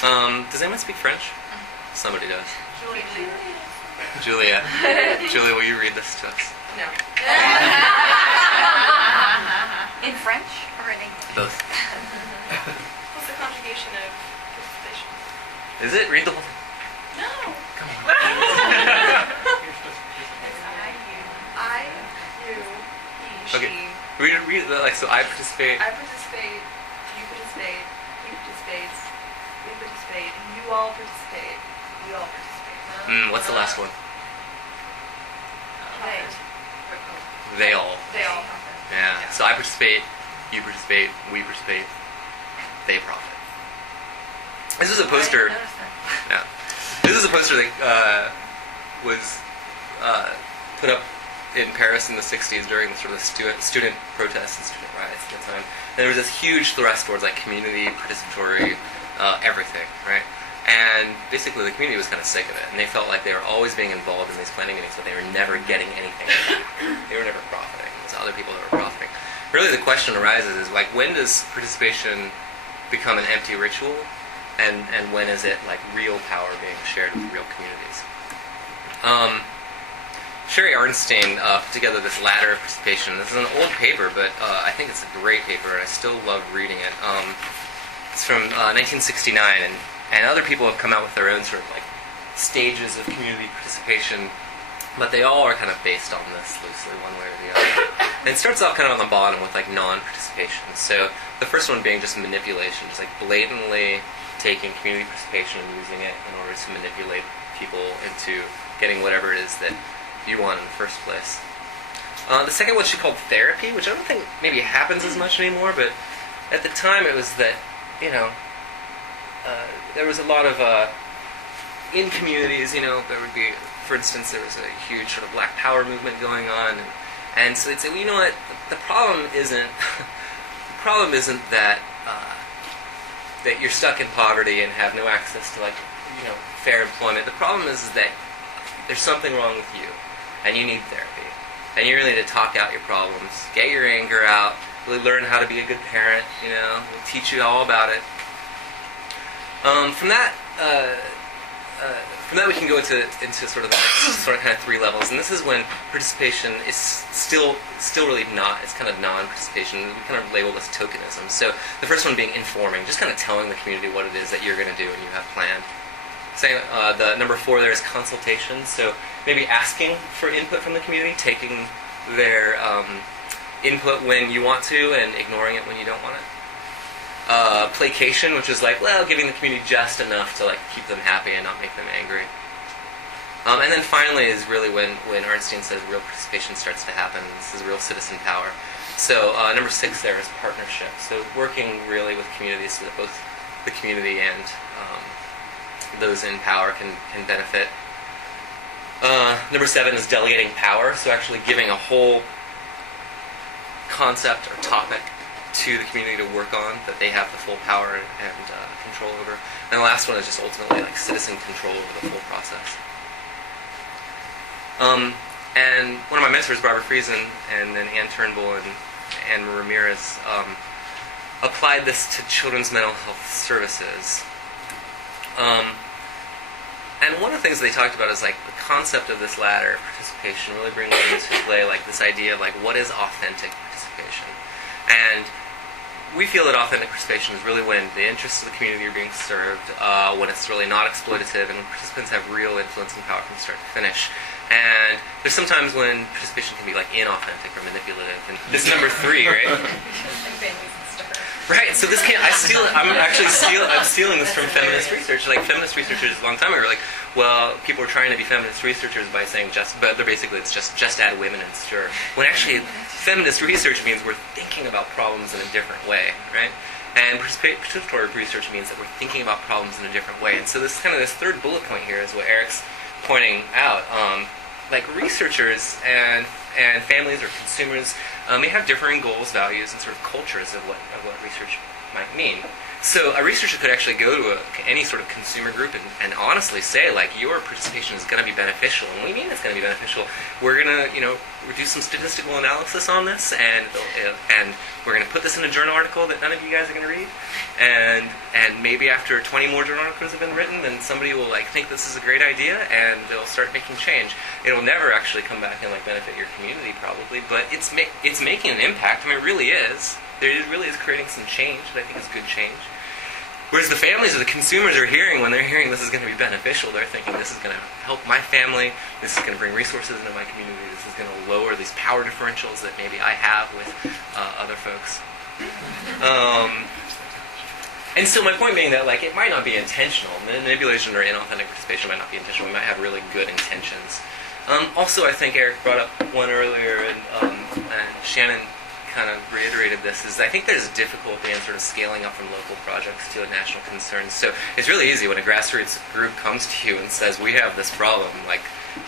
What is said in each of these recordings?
Does anyone speak French? Somebody does. Julia. Julia, will you read this to us? No. In French or in English? Both. What's the conjugation of participation? Is it? Read the whole thing. No. Come on. I, you, he, she. Okay. Read it like so. I participate. I participate. You participate. He participates. We participate. You all participate. We all participate. What's the last one? They. They all. They all. Yeah. So I participate. You participate. We participate. They profit. This is a poster. Yeah. This is a poster that was put up in Paris in the 60s during sort of student protests and student riots at the time. And there was this huge thrust towards like community, participatory, everything, right? And basically the community was kind of sick of it, and they felt like they were always being involved in these planning meetings, but they were never getting anything back. They were never profiting. It was other people that were profiting. Really the question arises is like, when does participation become an empty ritual, and when is it like real power being shared with real communities? Sherry Arnstein put together this ladder of participation. This is an old paper, but I think it's a great paper, and I still love reading it. It's from 1969, and other people have come out with their own sort of like stages of community participation, but they all are kind of based on this loosely, one way or the other. And it starts off kind of on the bottom with like non-participation. So the first one being just manipulation, just like blatantly taking community participation and using it in order to manipulate people into getting whatever it is that you want in the first place. The second one she called therapy, which I don't think maybe happens as much anymore, but at the time it was that, you know, there was a lot of, in communities, you know, there would be, for instance, there was a huge sort of Black Power movement going on, and so they'd say, well, you know what, the problem isn't that that you're stuck in poverty and have no access to, like, you know, fair employment. The problem is that there's something wrong with you, and you need therapy, and you really need to talk out your problems, get your anger out, really learn how to be a good parent. You know, we'll teach you all about it. From that we can go into sort of kind of three levels, and this is when participation is still really not. It's kind of non-participation. We kind of label this tokenism. So the first one being informing, just kind of telling the community what it is that you're going to do and you have planned. Same. The number 4 there is consultation. So maybe asking for input from the community, taking their input when you want to and ignoring it when you don't want it. Placation, which is like, well, giving the community just enough to like keep them happy and not make them angry. And then finally is really when Arnstein says real participation starts to happen. This is real citizen power. So number 6 there is partnership. So working really with communities so that both the community and those in power can benefit. Number 7 is delegating power. So actually giving a whole concept or topic to the community to work on that they have the full power and control over. And the last one is just ultimately like citizen control over the full process. And one of my mentors, Barbara Friesen, and then Ann Turnbull and Anne Ramirez, applied this to children's mental health services. And one of the things they talked about is like the concept of this ladder of participation really brings into play like this idea of like what is authentic participation. And we feel that authentic participation is really when the interests of the community are being served, when it's really not exploitative, and participants have real influence and power from start to finish. And there's sometimes when participation can be like inauthentic or manipulative. And this is number 3, right? Right. So this can't. I'm stealing this from feminist research. Like feminist researchers a long time ago were like, well, people are trying to be feminist researchers by saying but they're basically it's just add women and stir. When actually feminist research means we're thinking about problems in a different way, right? And participatory research means that we're thinking about problems in a different way. And so this kind of this third bullet point here is what Eric's pointing out. Like researchers and families or consumers may have differing goals, values, and sort of cultures of what research might mean. So a researcher could actually go to any sort of consumer group and honestly say, like, your participation is going to be beneficial, and we mean it's going to be beneficial. We're going to, do some statistical analysis on this, and we're going to put this in a journal article that none of you guys are going to read, and maybe after 20 more journal articles have been written, then somebody will think this is a great idea, and they'll start making change. It'll never actually come back and benefit your community probably, but it's making an impact. I mean, it really is. It really is creating some change that I think is good change. Whereas the families or the consumers are hearing, when they're hearing this is going to be beneficial, they're thinking this is going to help my family, this is going to bring resources into my community, this is going to lower these power differentials that maybe I have with other folks. And so my point being that it might not be intentional. Manipulation or inauthentic participation might not be intentional. We might have really good intentions. Also, I think Eric brought up one earlier, and Shannon kind of reiterated this, is I think there's difficulty in sort of scaling up from local projects to a national concern. So it's really easy when a grassroots group comes to you and says, we have this problem, like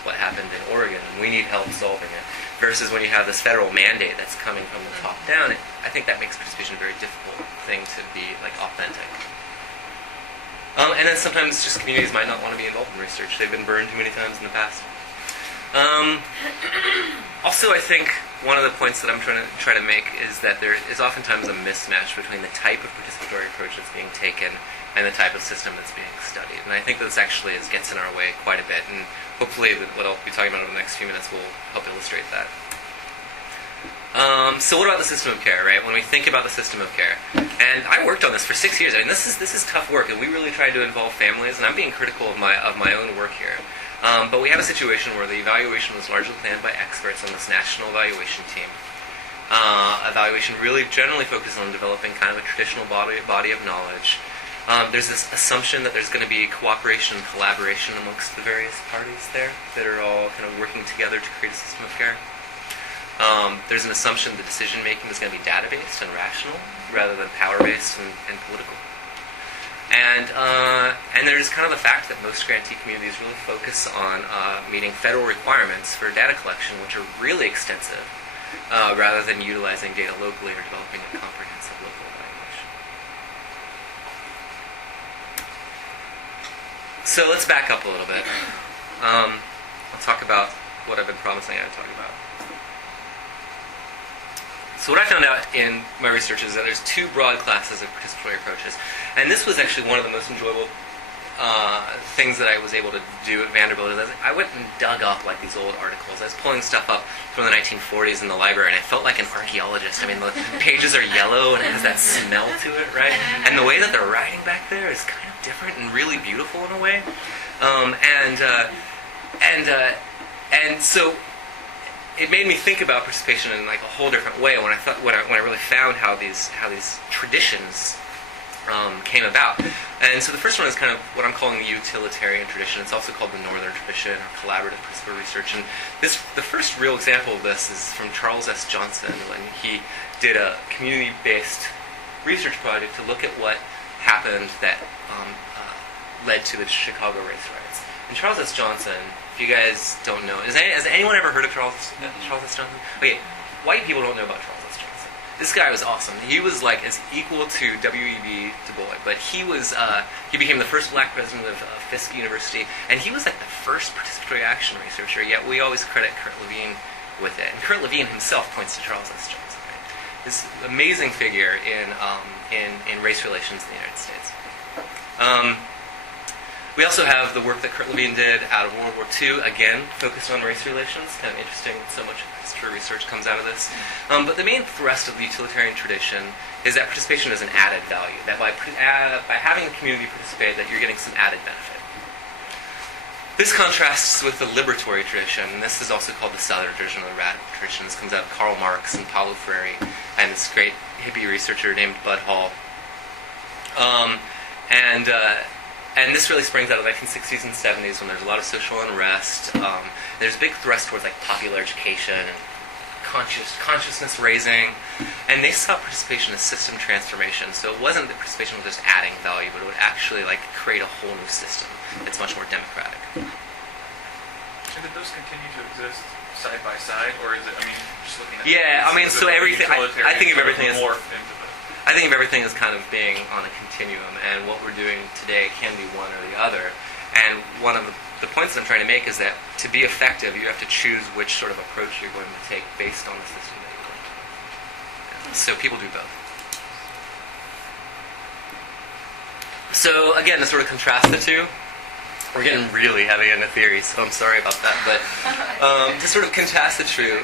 what happened in Oregon, and we need help solving it, versus when you have this federal mandate that's coming from the top down. I think that makes participation a very difficult thing to be authentic. And then sometimes just communities might not want to be involved in research. They've been burned too many times in the past. Also, I think one of the points that I'm trying to make is that there is oftentimes a mismatch between the type of participatory approach that's being taken and the type of system that's being studied. And I think that this actually gets in our way quite a bit, and hopefully what I'll be talking about over the next few minutes will help illustrate that. So what about the system of care, right? When we think about the system of care, and I worked on this for 6 years. I mean, this is tough work, and we really tried to involve families, and I'm being critical of my own work here. But we have a situation where the evaluation was largely planned by experts on this national evaluation team. Evaluation really generally focused on developing kind of a traditional body of knowledge. There's this assumption that there's going to be cooperation and collaboration amongst the various parties there that are all kind of working together to create a system of care. There's an assumption that decision-making is going to be data-based and rational rather than power-based and political. And there's kind of the fact that most grantee communities really focus on meeting federal requirements for data collection, which are really extensive, rather than utilizing data locally or developing a comprehensive local evaluation. So let's back up a little bit. I'll talk about what I've been promising I'd talk about. So what I found out in my research is that there's two broad classes of participatory approaches. And this was actually one of the most enjoyable things that I was able to do at Vanderbilt. Is I went and dug up these old articles. I was pulling stuff up from the 1940s in the library, and I felt like an archaeologist. I mean, the pages are yellow, and it has that smell to it, right? And the way that they're writing back there is kind of different and really beautiful in a way. And so it made me think about participation in a whole different way when I really found how these traditions came about. And so the first one is kind of what I'm calling the utilitarian tradition. It's also called the northern tradition or collaborative participatory research. And the first real example of this is from Charles S. Johnson when he did a community-based research project to look at what happened that led to the Chicago race riots. And Charles S. Johnson, if you guys don't know, has anyone ever heard of Charles S. Johnson? Okay, white people don't know about Charles S. Johnson. This guy was awesome. He was as equal to W.E.B. Du Bois, but he became the first black president of Fisk University, and he was the first participatory action researcher, yet we always credit Kurt Levine with it. And Kurt Levine himself points to Charles S. Johnson, right? This amazing figure in race relations in the United States. We also have the work that Kurt Levine did out of World War II, again, focused on race relations. Kind of interesting, so much history research comes out of this. But the main thrust of the utilitarian tradition is that participation is an added value, that by having the community participate, that you're getting some added benefit. This contrasts with the liberatory tradition, and this is also called the Southern tradition or the radical tradition. This comes out of Karl Marx and Paulo Freire, and this great hippie researcher named Bud Hall. And this really springs out of the 1960s and 70s when there's a lot of social unrest. There's a big thrust towards popular education and consciousness raising, and they saw participation as system transformation. So it wasn't that participation was just adding value, but it would actually create a whole new system that's much more democratic. And did those continue to exist side by side, or is it? I mean, just looking at so everything. I think of everything as morphed into the. I think of everything as kind of being on a continuum, and what we're doing today can be one or the other. And one of the points that I'm trying to make is that to be effective, you have to choose which sort of approach you're going to take based on the system that you're working with. So people do both. So again, to sort of contrast the two, we're getting really heavy into theory, so I'm sorry about that. But to sort of contrast the two,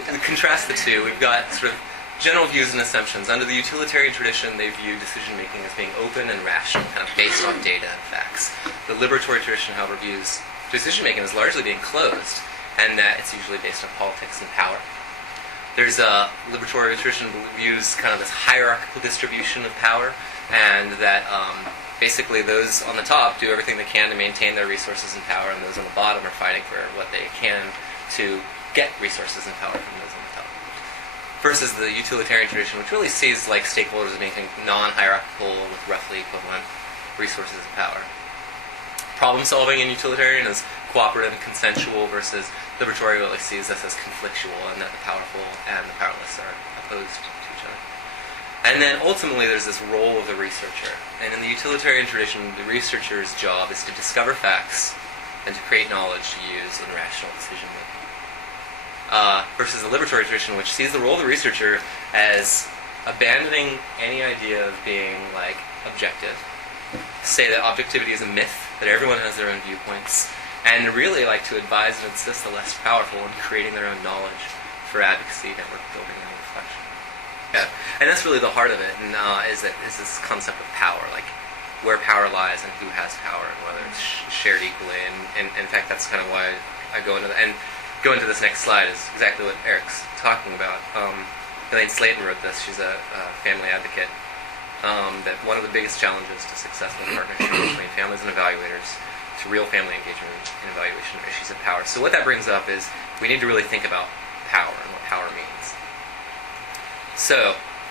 we've got sort of general views and assumptions. Under the utilitarian tradition, they view decision-making as being open and rational, kind of based on data and facts. The liberatory tradition, however, views decision-making as largely being closed, and that it's usually based on politics and power. There's a liberatory tradition views kind of this hierarchical distribution of power, and that basically those on the top do everything they can to maintain their resources and power, and those on the bottom are fighting for what they can to get resources and power from those on the top. Versus the utilitarian tradition, which really sees like stakeholders as being non-hierarchical with roughly equivalent resources and power. Problem solving in utilitarian is cooperative and consensual, versus liberatory really sees this as conflictual, and that the powerful and the powerless are opposed to each other. And then ultimately there's this role of the researcher. And in the utilitarian tradition, the researcher's job is to discover facts and to create knowledge to use in rational decision making. Versus the liberatory tradition, which sees the role of the researcher as abandoning any idea of being like objective, say that objectivity is a myth, that everyone has their own viewpoints, and really like to advise and assist the less powerful in creating their own knowledge for advocacy, network building, and reflection. Yeah, and that's really the heart of it, and is this concept of power, like where power lies and who has power, and whether it's shared equally. And in fact, that's kind of why I go into that. And go into this next slide is exactly what Eric's talking about. Elaine Slayton wrote this. She's a family advocate. That one of the biggest challenges to successful partnership between families and evaluators to real family engagement in evaluation of issues of power. So what that brings up is we need to really think about power and what power means. So